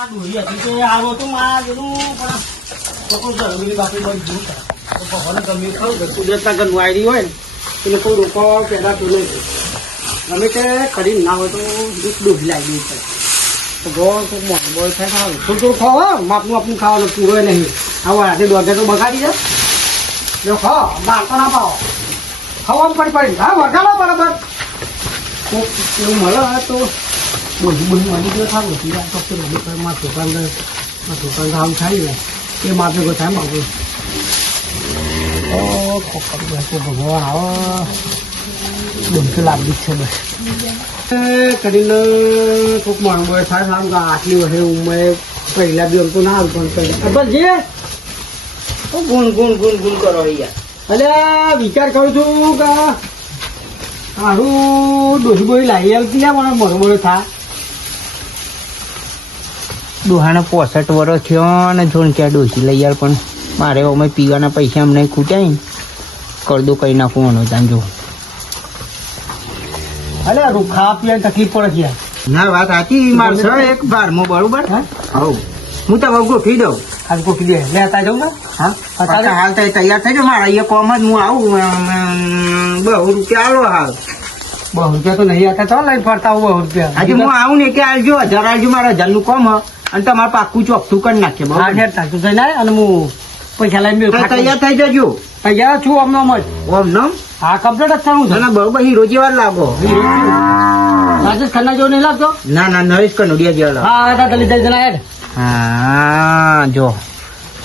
આ ડોહી હતી તે આવો તો મારા જેનું પણ છોકરું જન્મેલી બાપી કુદરતના ઘર વાયરી હોય એને કોઈ રોકો પેદા તો નહીં ગમે તે કરીને ના હોય તો દુઃખ દુઃખ લાગી છે તો ગોળ તો મોટ બોળ થાય ખાવાનું થોડું થોડું ખાવ માપનું આપનું ખાવાનું પૂરો નહીં આવો રાતે દોઢે તો બગાડી જાય જો ખાવ બહાર તો ના પાવો ખાવાનું પડી પડી હા વગાડો બરાબર એવું મળે તો બોલી બોલી મળી ગયો થાય બોલી જાય તો પેલો દુકાનમાં દુકાનદારમાં દુકાનદાર આમ થાય ને એ માપે કોઈ થાય માપે ઓ કોક કરી જાય તો ભગવાન આવો ડુમકી લાગી જ છે બસ એ કરીને કોક માણસ બોય થાય આમ કે આટલી વર્ષે ઉંમરે પહેલા બી આમ તો ના આવતું પણ બસ જે હું ગુણ ગુણ ગુણ ગુણ કરો યાર અલ્યા વિચાર કરું છું કે સારું ડોસી બોઈ લાવી આવતી યાર મને મોડો મોડો થા ડોહાને પોસઠ વર્ષ થયો ને જોન ક્યાં ડોસી લઈ યાર પણ મારે અમે પીવાના પૈસા અમને ખૂટ્યા ને દો કઈ નાખું મને ત્યાં જો. અરે રૂ પીવાની તકલીફ પડે છે ના વાત સાચી. મારશે એક બારમો બરોબર? હા? હું તમે ગોઠવી દઉં. આજ કોકી દે. લેતા જાઉં ને હા? અત્યારે? હાલ તૈયાર થઈ જાય મારા અહીંયા કોમ જ હું આવું. બહુ રૂપિયા આલો હાલ. બહુ રૂપિયા તો નહીં આવતા ચાલ લઈને ફરતા આવું બહુ રૂપિયા. હજી હું આવું ને કે આવજો હજાર આવજો મારા હજારનું કોમ હ. અને તમારે પાકું ચોખ્ઠું કરી નાખે બરોબર? ઘેર તાર તું અને હું પૈસા લઈને. તૈયાર થઈ જજો. તૈયાર છું અમને જ ઓમ નમ. હા કમ્પ્લીટ જ થયું છે. ના બરોબર હીરો જેવા લાગો. રાજેશ ખન્ના જેવો નહીં લાગતો? ના ના નરેશ કનોડિયા જેવા લાગો. હા હા તમે જઈ જણા હેડ. હા જો.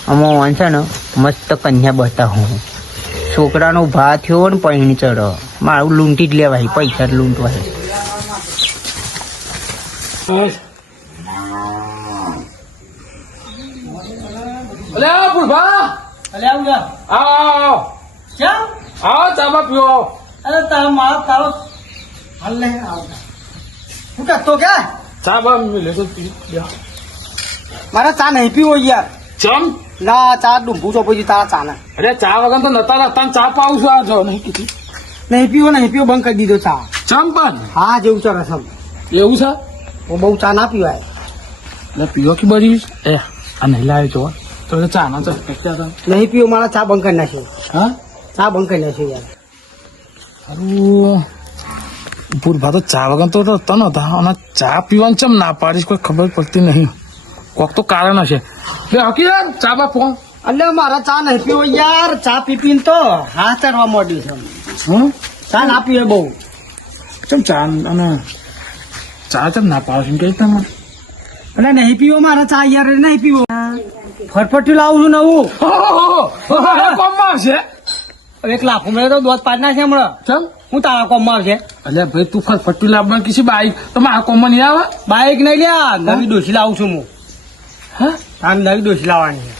અમો ને મસ્ત કન્યા બતાવું છોકરાનો ભા થયો ને પૈણ ચડો મારું લૂંટી જ લેવાય પૈસા જ લૂંટવાય. અલે આ ભૂલભા અલે આવું જા. આવ ક્યાં આવ. ચાબા પીવો. અરે તારો મારો તારો હાલ આવ. હું કરતો કે? ચાબા મિલે તો પી લ્યો. મારે ચા નહીં પીવો યાર. ચમ? ના ચા ડુંભું છો પછી તારા ચા ના અરે ચા વગર તો નતા રાખતા ને ચા પાવું છું આ જો નહીં કીધી નહીં પીવો નહીં પીવો બંધ કરી દીધો ચા. ચમ પણ હા જેવું છે રસમ. એવું છે? હું બહુ ચા ના પીવાય. એટલે પીવો કે બરી એ આ નહીં લાવે તો તો ચા ના નહીં પીવો મારા ચા બંધ કરી નાખ્યો હા? ચા બંધ કરી નાખ્યો યાર. સારું ભૂલભા તો ચા વગર તો તને નતા અને ચા પીવાનું ચમ ના પાડીશ કોઈ ખબર પડતી નહીં. કોક તો કારણ હશે. બે હકી યાર ચા બા ફોન. એટલે મારા ચા નહીં પીવો યાર. ચા પી પીને તો હાથ ચડવા માંડ્યું છે. હું? ચા ના પીવે બહુ. ચમ ચા અને ચા ચમ ના પાડો છું કે તમે એટલે નહીં પીવો મારા ચા યાર નહીં પીવો. ફટફટ્યું લાવું છું નવું. કોમમાં આવશે? એક લાખ મેં તો દોધ પાડ નાખે હમણાં. ચમ? હું તારા કોમમાં આવશે. એટલે ભાઈ તું ફટફટી લાવવા કિસી બાઈક? તો મારા કોમમાં નહીં આવે? બાઈક નહીં લ્યા નવી ડોસી લાવું છું હું. હા? તાર નવી ડોસી લાવવાની.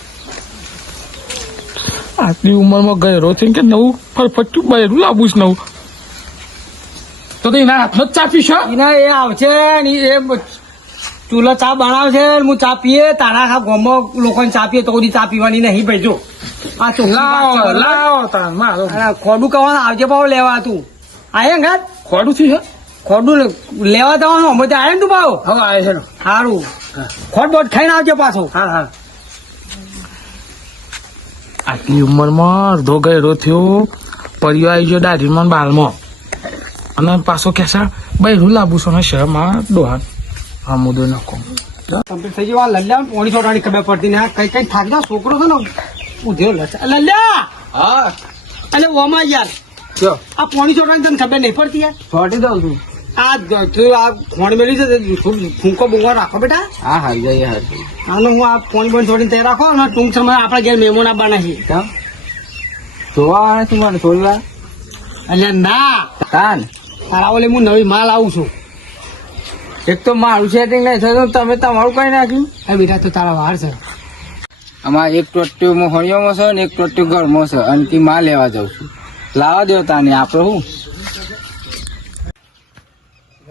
આટલી ઉંમરમાં ગયેલો છે કે નવું ફરફટું બહેરું લાવવું છે નવું. તો તો એના હાથનો જ ચા પીશો એના એ આવશે ને એ ચૂલો ચા બનાવશે હું ચા પીએ તારા ખા ગોમો લોકોને ચા પીએ તો બધી ચા પીવાની નહીં ભાઈ જો. આ લાવો લાવો તાર મારો. ખોડું કહેવાનું આવજે ભાવ લેવા તું. આયે ઘાત ખોડું થી છે ખોડું લેવા જવાનું? અમે તો આયા ને તું ભાવ હવે આવે છે સારું ખોટ બોટ ખાઈને આવજો પાછો. હા હા આટલી ઉંમરમાં અડધો ગયરો થયો પરિવાર આવી ગયો દાઢીમાં બાલમાં. અને પાછો કેસા બૈરું લાબુ છો ને શહેરમાં ડોહાન હા મુદ્દો નાખો. કમ્પ્લીટ થઈ ગયો. આ લલ્યા પોણી ટાણી ખબર પડતી ને કઈ કઈ થાક જાવ છોકરો છે ને ઉધેલો લસે લલ્યા હા. અલે ઓમાં યાર. જો આ પોણી ટાણી તને ખબર નહીં પડતી યાર? છોટી દઉં છું. આ ગ- આ ફોન મેળવી છે ફૂંકો બુંકો રાખો બેટા. હા હા હા આનો હું આ ફોન બંધ છોડીને તૈયાર રાખો અને ટૂંક સમય આપણા ઘેર મહેમાન આવવાના છે. જોવા આવે છે મને થોડી એટલે ના. કાન? તારા ઓલે હું નવી માલ આવું છું. એક તો મારું સેટિંગ નહીં થયું તમે તમારું કઈ નાખ્યું? એ બેટા તો તારા વાર છે. આમાં એક ટોટ્યો મોહણીઓમાં છે ને એક ટોટ્યું ઘરમાં છે અને તે માં લેવા જાઉં છું. લાવા દો તાને આપણે હું?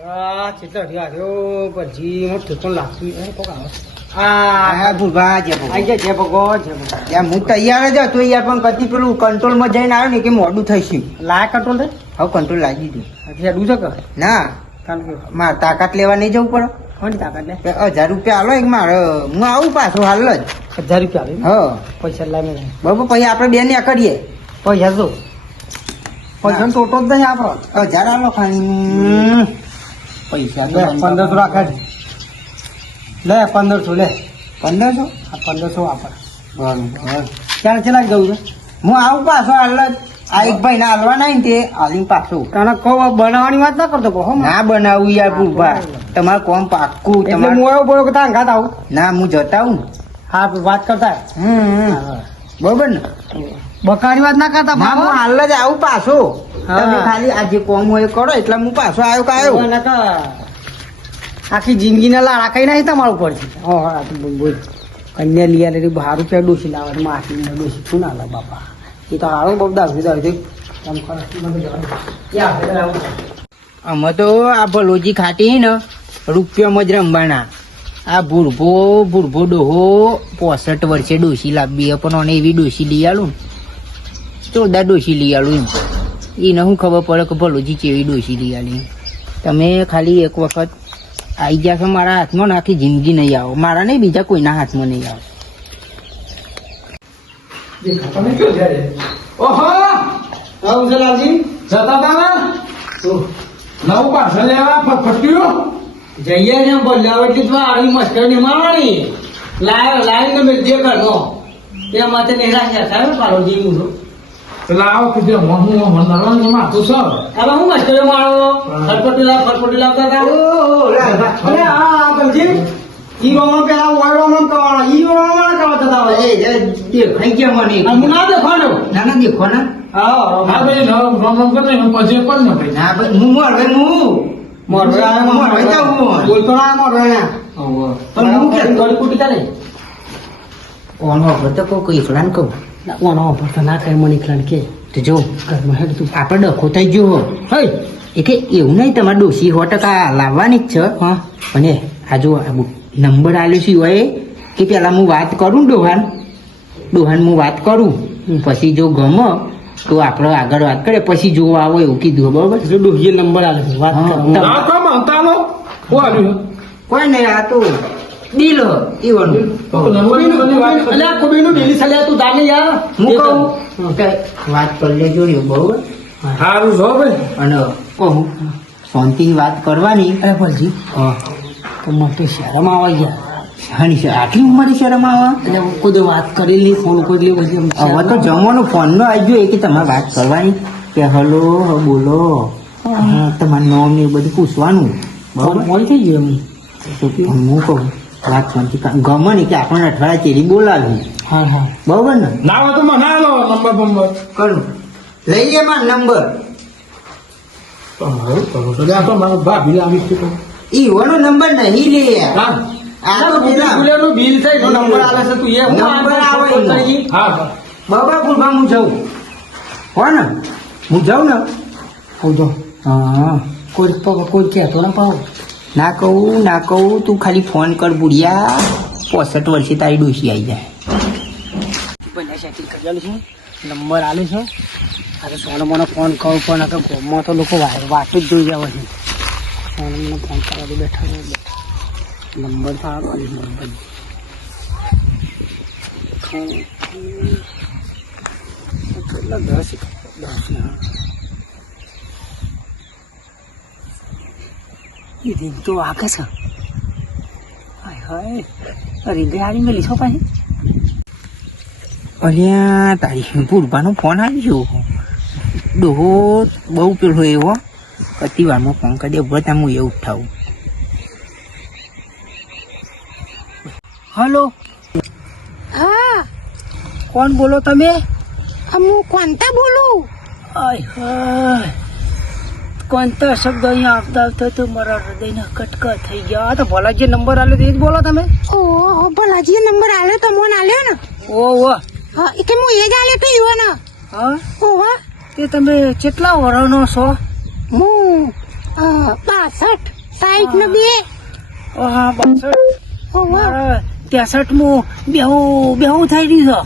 આ કેટલો રહ્યો રહ્યો પછી તો લાગતું એ કોક આવે હા ભૂલભા જે ભગવાન. ભગવાન હું તૈયાર જ હતો યાર પણ કદી પેલું કંટ્રોલમાં જઈને આવ્યો ને કે મોડું થઈશું લાયા કંટ્રોલ થઈ? હવે કંટ્રોલ લાગી ગયું. હજી અડું છે કે? ના. મારે તાકાત લેવા નહીં જવું પડે. કોની તાકાત લે? હજાર રૂપિયા હાલો એક મારે. હું આવું પાછો હાલ જ. હજાર રૂપિયા આવે હ. પૈસા લાવી બરોબર પછી આપણે બે ને કરીએ પૈસા શું? પૈસા તોટો જ નહીં આપણો હજાર હાલો ખાલી. પૈસા તો પંદરસો રાખે છે. લે પંદરસો લે. પંદરસો? આ પંદરસો વાપર. બરોબર. ક્યારે ચલાવી જવું છે? હું આવું પાછો હાલ આ એક ભાઈ ના હાલવા નહીં તે હાલીને પાછું. તને કહો બનાવવાની વાત ના કરતો કહો ના બનાવું યાર પૂરભા તમારે કોમ પાક્કું તમારે હું આવ્યો બોલો કે તાર ઘાત આવું? ના હું જતા આવું. હા વાત કરતા. હમ. બરોબર. ને? બકાની વાત ના કરતા ના હું હાલ જ આવું પાછો. તમે ખાલી આ જે કોમ હોય કરો એટલે હું પાછો આવ્યો કે આવ્યો આખી જિંદગીના લાડા કઈ નહીં તમારું પડશે હો બોલ કન્યા લઈ આલે બાર રૂપિયા ડોસી લાવે માસી ને ડોસી. શું ના લે બાપા? એ તો હારો બહુ દાવ દાવ દે આમ ખરા મને જવાનું. યા, આપણે આવું. અમે તો આ ભલોજી ખાટી ને રૂપિયામાં જ રમવાના. આ ભૂરભો ભૂરભો ડોહો પોસઠ વર્ષે ડોસી લાવી પણ એવી ડોસી લઈ આલું ને. જોરદાર ડોસી લઈ આલું એને શું ખબર પડે કે ભલોજી ચેવી ડોસી લઈ આલી. તમે ખાલી એક વખત આવી ગયા છો મારા હાથમાં ને આખી જિંદગી નહીં આવો. મારા નહીં બીજા કોઈના હાથમાં નહીં આવો. તમે ઓહો! આવું લાલજી જતા તા નવું પાછળ લેવા ફટફટ્યું જઈએ ને બોલ્યા એટલે તો આવી મસ્કર મારવાની. લાયો લાયો તમે જે કરનો એ માટે નહીં રાખ્યા સાહેબ પાડો જીવું કે જે મન હું નરવાનું માથું સર. હવે હું મસ્કર માળો? ફટફટી લાવ ફટફટી લાવતા હતા અરે આ બલજી ઈ વામણ પેલા ઓય વામણ કરવાના ઈ વામણ કરવાતા હતા એ, એ, દેખાઈ ગયા મને. આ હું ના દેખાડો? ના ના દેખો ના હા હા. ભાઈ રોમ રમ કરી હું પછી પણ ન ભાઈ ના ભાઈ હું. મળવે હું મોરવે મોરવે જાઉં હું. બોલતો ના મોરવે ના. પણ હું. કે થોડી કુટી કરે ઓનો વાપર કોઈ કહું કહું. ઓનો તો ના કરે મને એકલા કે. તો જો ઘરમાં હે તું આપણે ડખો થઈ ગયો હો. હઈ. એ કે એવું નહીં તમારે ડોસી સો ટકા લાવવાની જ છે. હા. અને આ જો નંબર આલ્યો છે હોય કે પેલા હું વાત કરું ડોહાન. ડોહાન હું વાત કરું. પછી જો ગમે તો આપણે આગળ વાત કરીએ. પછી જોવા આવો એવું કીધું બરોબર? જો ડોહીએ નંબર આલે વાત કર. કોઈ નહીં આ તો દિલ ઈવન. અલ્યા કોબીનું ડેલી ચાલ્યા તું જાને યાર? હું કહું? કે વાત કરી લેજો એ બહુ સારું છો ભાઈ. અને કહું શાંતિ વાત કરવાની. અરે ભલજી તો મોટી શરમ આવે યાર. હાની છે આટલી ઉંમરની શરમ આવે? એટલે હું કોઈ વાત કરેલી ફોન કરી હવે તો જમવાનો ફોન નો આવી ગયો કે તમારે વાત કરવાની? કે હલો બોલો. તમારું નામ ને એ બધું પૂછવાનું. ફોન બરોબર? થઈ ગયો એમ. હું કહું? વાત શાંતિ ગમે ને કે આપણને અઠવાડિયા ચેરી બોલાવી. હા હા. બરોબર ને? ના હોય તો મને આલો નંબર નંબર. કરું. લઈ લે માં નંબર. તો મારું કરો તો મારો ભાભી લાવી છે તો. ઈવાનો નંબર નહીં લે. હા. આ તો પેલા બિલ થઈ તો નંબર આલે છે તું એ હું નંબર આવે હા હા. બાબા ગુરબા હું જાઉં. હો ને? હું જાઉં ને? આવજો હા. કોઈ કોઈ કહેતો ને પાવ ના કહું ના કહું, તું ખાલી ફોન કર બુડિયા પોસઠ વર્ષે તારી ડોસી આવી જાય. બધા સેટિંગ કરેલું છે. નંબર આલે છે. અરે તો ફોન કહું પણ તો ગામમાં તો લોકો વાત જ જોઈ જાવ છે. સોનો મને ફોન કરવા દે બેઠા છે નંબર સારો આવ્યો નંબર કેટલા દસ દસ એ રીંગ તો છે હાય હાય રીંગે હારી મેલી છો પાછી અલ્યા તારી પૂરબાનો ફોન આવી ગયો ડોહો બહુ પેલો એવો કતિ વારમાં ફોન કરી દે બધા હું એ ઉઠાવું હલો હા કોણ બોલો તમે હું કોનતા બોલું આય હાય કોણતા શબ્દ અહીંયા આવતા આવતા તો મારા હૃદયના કટકા થઈ ગયા. આ તો ભલા નંબર આલ્યો તો એ જ બોલો તમે. ઓહો ભલાજી નંબર આલ્યો તો મોન આલ્યો ને? ઓ વાહ હા એ કે હું એ જ આલ્યો તો યુવા ને હા? ઓહો. તે તમે કેટલા વર્ષનો છો? હું બાસઠ સાઠ ને બે. ઓ હા બાસઠ. ઓહો. ત્રેસઠ મુ બેહુ બેહુ થઈ છો.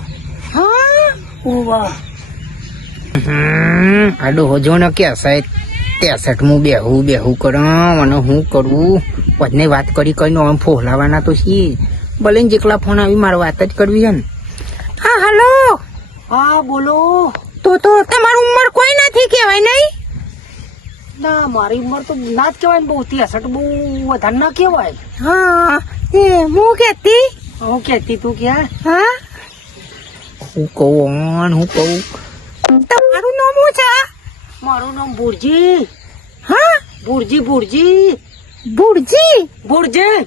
હા? છે ઓ વાહ આ હજો ને ક્યાં સાહેબ? ત્રેસઠમું બેહું બેહું કરમ અને હું કરવું પદને વાત કરી કરીને આમ ફોહલાવાના તો છીએ ભલે ને જેટલા ફોન આવી મારે વાત જ કરવી છે ને. હા હલો. હા બોલો. તો તો તમારી ઉંમર કોઈ નથી કહેવાય નહીં? ના મારી ઉંમર તો ના જ કહેવાય ને બહુ. ત્રેસઠ બહુ વધારે ના કહેવાય. હા એ હું કહેતી? હું કહેતી તું કે? હા? હું કહું હું કહું. તમારું નામ શું છે? મારું નામ ભુરજી હા? ભુરજી ભુરજી ભુરજી ભુરજી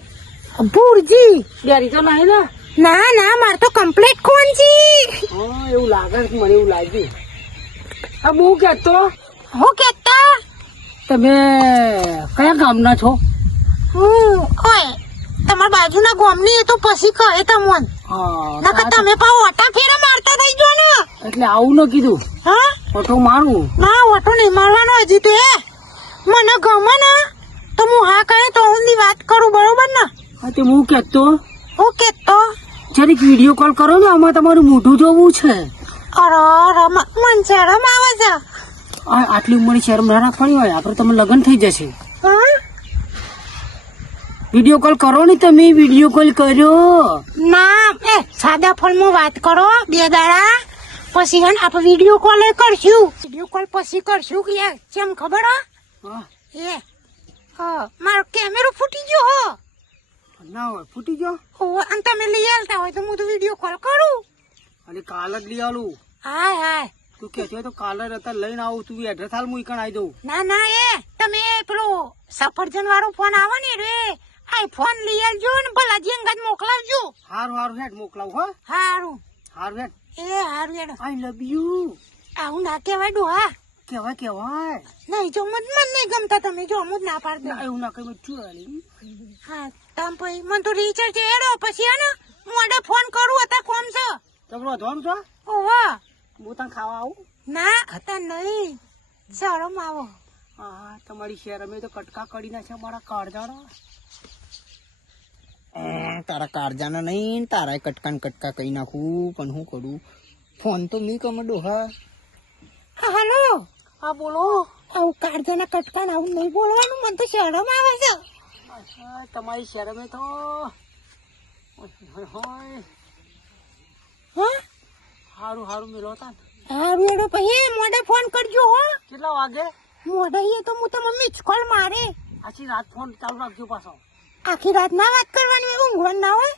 ભુરજી ડેરી તો નહીં ને? ના ના મારે તો કમ્પ્લીટ કોણ છે? હા એવું લાગે છે મને એવું લાગ્યું. હા હું કહેતો. હું કહેતા? તમે કયા ગામના છો? હું ઓય. તમારા બાજુના ગામની એ તો પછી કહે તમોન. નકર તમે પા ઓટા ફેરા મારતા થઈ જો ને. એટલે આવું ન કીધું. હા? ઓટો મારું. ના ઓટો નહીં મારવાનો હજી તો મને ગમે ને તો હું હા કહે તો હું વાત કરું બરોબર ને? હા તે હું કહેતો. હું કેતો જરીક વીડિયો કોલ કરો ને આમાં તમારું મોઢું જોવું છે. અરે અરે મન શરમ આવે છે. આટલી ઉંમરની શરમ ના રાખવાની હોય આપણે તમે લગ્ન થઈ જશે. હા? વીડિયો કોલ કરો ને તમે વીડિયો કોલ કર્યો ના એ સાદા ફોનમાં વાત કરો બે દાડા. પછી હે આપણે વીડિયો કોલ કરશું. વીડિયો કોલ પછી કરશું કે કેમ ખબર હો? એ હા મારો કેમેરો ફૂટી ગયો હો. ના હોય ફૂટી ગયો? હો અને તમે લઈ આવતા હોય તો હું તો વીડિયો કોલ કરું. અને કાલ જ લઈ આવું હાય હાય. તું કે તો કાલે હતા લઈને આવું તું એડ્રેસ હાલ હું આવી દઉં. ના ના એ તમે પેલો સફરજન વાળો ફોન આવે ને રે. આ ફોન લઈ આવજો ને ભલાજી અંગત મોકલાવજો. હારું હારું હેડ મોકલાવું હો. હારું. હારું હેડ. એ હારું હેડ. આઈ લવ યુ આવું ના કહેવાય ડોહા કેવાય કેવાય નહીં જો મત મન નહીં ગમતા તમે જો હું ના પાડ દો એવું ના કહેવાય છું હા તમ પછી મને તો રિચાર્જ એડો પછી હે ને? મોડે ફોન કરું હતા કોમ છે? તમે ધોમ છો? ઓહો. હું તને ખાવા આવું? ના હતા નહીં. શરમ આવો. હા તમારી શેર અમે તો કટકા કરી નાખ્યા મારા કાળજાના. તારા કાળજાના નહીં તારા કટકા કટકા કહી નાખું પણ હું કરું? ફોન તો નહીં કમ ડોહા. હાલો. હા બોલો. આવું કારજાના કટકા ને આવું નહીં બોલવાનું મને તો શરમ આવે છે. તમારી શેર અમે તો હોય. હા? હારું હારું મેલો હતા હારું એડો પછી મોડે ફોન કરજો હો. કેટલા વાગે? મોડે એ તો હું તમે મિસ કોલ મારે. આખી રાત ફોન ચાલુ રાખજો પાછો. આખી રાત ના વાત કરવાની ઊંઘવાનું ના હોય?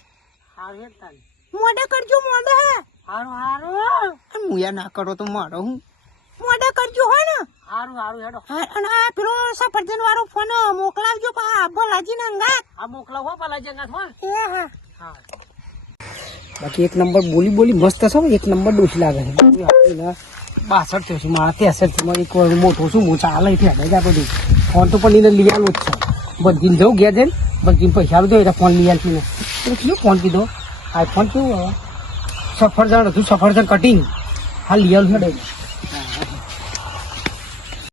હારું હેડ તારી. મોડે કરજો મોડે હે હારું. હારું મુયા ના કરો તો મારો હું. મોડે કરજો હો ને. હારું હારું હેડો. હા અને આ પેલો સફરજન વાળો ફોન મોકલાવજો પા બોલાજી ના અંગા આ મોકલાવ હો પાલા અંગા હો. એ હા. હા. બાકી એક નંબર બોલી બોલી મસ્ત છે હો, એક નંબર ડોસી લાગે છે. બાસઠ થયો છે. મારા ત્રેસઠથી એક વાર મોટો છું. હું ચાલે એટલે જાય બધું. ફોન તો પણ એને લઈ આવેલો જ છે. બધીને જવું ગયા છે બધીને પૈસા લીધો એટલે ફોન લઈ આવશું ને એટલે કયો ફોન કીધો? આઈફોન કેવું સફરજન હતું. સફરજન કટિંગ હા લઈ આવેલું હેડે